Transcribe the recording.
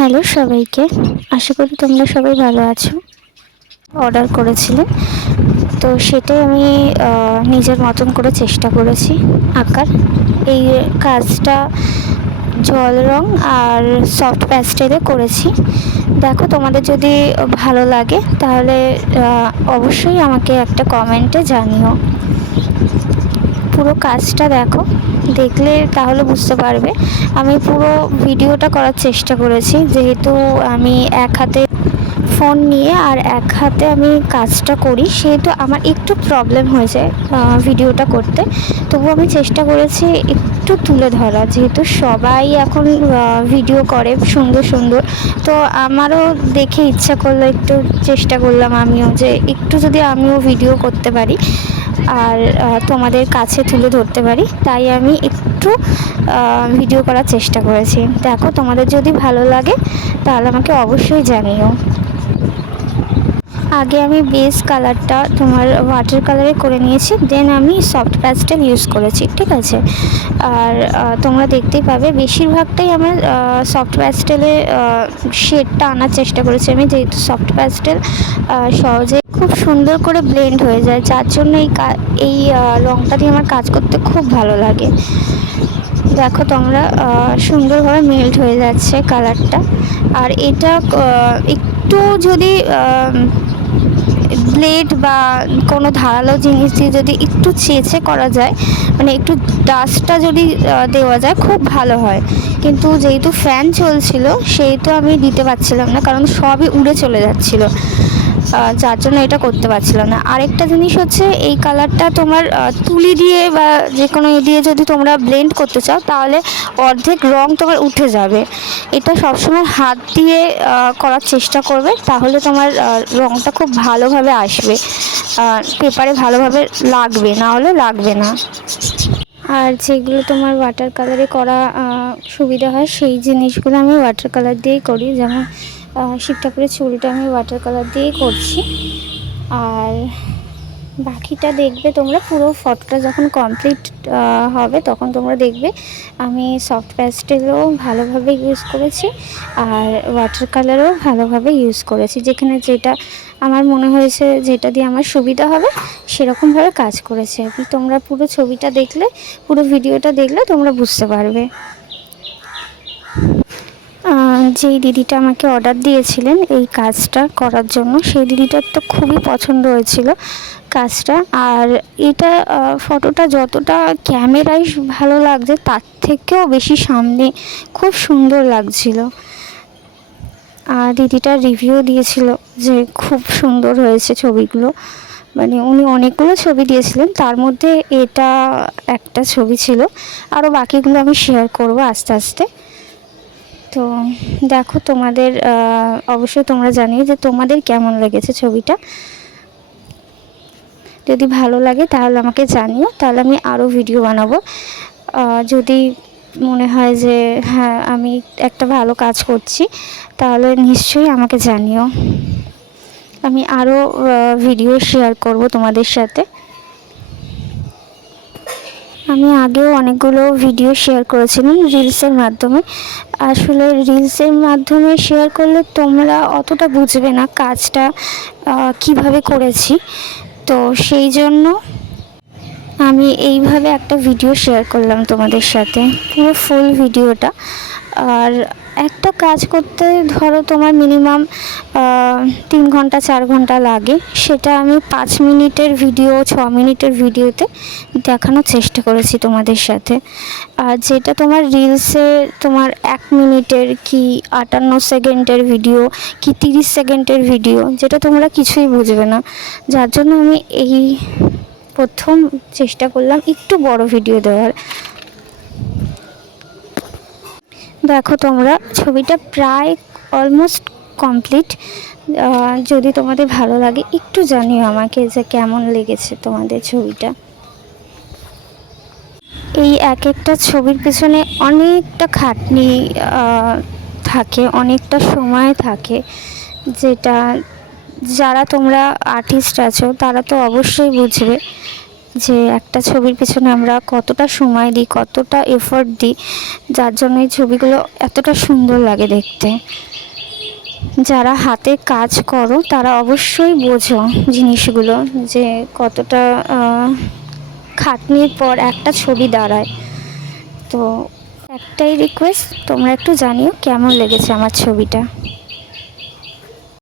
Hello সবাইকে, আশা করি তোমরা সবাই ভালো আছো। অর্ডার করেছিলে, তো সেটাই আমি নিজের মতন করে চেষ্টা করেছি আঁকার। এই কাজটা জল রং আর সফট প্যাস্টেলে করেছি। দেখো, তোমাদের যদি ভালো লাগে তাহলে অবশ্যই আমাকে একটা কমেন্টে জানিও। পুরো কাজটা দেখো, দেখলে তাহলে বুঝতে পারবে। আমি পুরো ভিডিওটা করার চেষ্টা করেছি, যেহেতু আমি এক হাতে ফোন নিয়ে আর এক হাতে আমি কাজটা করি, সেহেতু আমার একটু প্রবলেম হয়েছে ভিডিওটা করতে। তবুও আমি চেষ্টা করেছি একটু তুলে ধরা, যেহেতু সবাই এখন ভিডিও করে সুন্দর সুন্দর। তো আমারও দেখে ইচ্ছা করলো, একটু চেষ্টা করলাম আমিও যে একটু যদি আমিও ভিডিও করতে পারি আর তোমাদের কাছে তুলে ধরতে পারি, তাই আমি একটু ভিডিও করার চেষ্টা করেছি। দেখো, তোমাদের যদি ভালো লাগে তাহলে আমাকে অবশ্যই জানিও। আগে আমি বেস কালারটা তোমার ওয়াটার কালারে করে নিয়েছি, দেন আমি সফট প্যাস্টেল ইউজ করেছি, ঠিক আছে। আর তোমরা দেখতেই পাবে বেশিরভাগটাই আমার সফট প্যাস্টেলে শেডটা আনার চেষ্টা করেছি আমি, যেহেতু সফট প্যাস্টেল সহজে খুব সুন্দর করে ব্লেন্ড হয়ে যায়, যার জন্য এই রঙটা দিয়ে আমার কাজ করতে খুব ভালো লাগে। দেখো তোমরা, সুন্দরভাবে মেল্ট হয়ে যাচ্ছে কালারটা। আর এটা একটু যদি ব্লেড বা কোনো ধারালো জিনিস দিয়ে যদি একটু চেঁচে করা যায়, মানে একটু ডাস্টটা যদি দেওয়া যায়, খুব ভালো হয়। কিন্তু যেহেতু ফ্যান চলছিল, সেহেতু আমি দিতে পারছিলাম না, কারণ সবই উড়ে চলে যাচ্ছিল, যার জন্য এটা করতে পারছিল না। আরেকটা জিনিস হচ্ছে, এই কালারটা তোমার তুলি দিয়ে বা যে কোনো দিয়ে যদি তোমরা ব্লেন্ড করতে চাও, তাহলে অর্ধেক রং তোমার উঠে যাবে। এটা সবসময় হাত দিয়ে করার চেষ্টা করবে, তাহলে তোমার রংটা খুব ভালোভাবে আসবে, পেপারে ভালোভাবে লাগবে, না হলে লাগবে না। আর যেগুলো তোমার ওয়াটার কালারে করা সুবিধা হয়, সেই জিনিসগুলো আমি ওয়াটার কালার দিয়েই করি। যেমন শিব ঠাকুরের চুলটা আমি ওয়াটার কালার দিয়েই করছি। আর বাকিটা দেখবে তোমরা, পুরো ফটোটা যখন কমপ্লিট হবে তখন তোমরা দেখবে আমি সফট প্যাস্টেলও ভালোভাবে ইউজ করেছি আর ওয়াটার কালারও ভালোভাবে ইউজ করেছি। যেখানে যেটা আমার মনে হয়েছে যেটা দিয়ে আমার সুবিধা হবে, সেরকমভাবে কাজ করেছি। তোমরা পুরো ছবিটা দেখলে, পুরো ভিডিওটা দেখলে তোমরা বুঝতে পারবে। যেই দিদিটা আমাকে অর্ডার দিয়েছিলেন এই কাজটা করার জন্য, সেই দিদিটার তো খুবই পছন্দ হয়েছিল কাজটা। আর এটা ফটোটা যতটা ক্যামেরায় ভালো লাগছে, তার থেকেও বেশি সামনে খুব সুন্দর লাগছিল। আর দিদিটা রিভিউ দিয়েছিল যে খুব সুন্দর হয়েছে ছবিগুলো। মানে উনি অনেকগুলো ছবি দিয়েছিলেন, তার মধ্যে এটা একটা ছবি ছিল। আরও বাকিগুলো আমি শেয়ার করব আস্তে আস্তে। তো দেখো, তোমাদের অবশ্যই তোমরা জানিও যে তোমাদের কেমন লেগেছে ছবিটা। যদি ভালো লাগে তাহলে আমাকে জানিও, তাহলে আমি আরও ভিডিও বানাবো। যদি মনে হয় যে হ্যাঁ, আমি একটা ভালো কাজ করছি, তাহলে নিশ্চয়ই আমাকে জানিও। আমি আরও ভিডিও শেয়ার করব তোমাদের সাথে। আমি আগেও অনেকগুলো ভিডিও শেয়ার করেছিলাম রিলসের মাধ্যমে। আসলে রিলসের মাধ্যমে শেয়ার করলে তোমরা অতটা বুঝবে না কাজটা কিভাবে করেছি, তো সেই জন্য আমি এইভাবে একটা ভিডিও শেয়ার করলাম তোমাদের সাথে, পুরো ফুল ভিডিওটা। আর একটা কাজ করতে ধরো তোমার মিনিমাম 3 ঘন্টা 4 ঘন্টা লাগে, সেটা আমি 5 মিনিটের ভিডিও 6 মিনিটের ভিডিওতে দেখানোর চেষ্টা করেছি তোমাদের সাথে। আর যেটা তোমার রিলসে তোমার 1 মিনিটের কি 58 সেকেন্ডের ভিডিও কি 30 সেকেন্ডের ভিডিও, যেটা তোমরা কিছুই বুঝবে না, যার জন্য আমি এই প্রথম চেষ্টা করলাম একটু বড় ভিডিও দেওয়ার। দেখো তোমরা, ছবিটা প্রায় অলমোস্ট কমপ্লিট। যদি তোমাদের ভালো লাগে একটু জানিও আমাকে যে কেমন লেগেছে তোমাদের ছবিটা। এই এক একটা ছবির পেছনে অনেকটা খাটনি থাকে, অনেকটা সময় থাকে, যেটা যারা তোমরা আর্টিস্ট আছো তারা তো অবশ্যই বুঝবে যে একটা ছবির পেছনে আমরা কতটা সময় দিই, কতটা এফোর্ট দিই, যার জন্য এই ছবিগুলো এতটা সুন্দর লাগে দেখতে। যারা হাতে কাজ করো তারা অবশ্যই বোঝো জিনিসগুলো, যে কতটা খাটনির পর একটা ছবি দাঁড়ায়। তো একটাই রিকোয়েস্ট, তোমরা একটু জানিও কেমন লেগেছে আমার ছবিটা।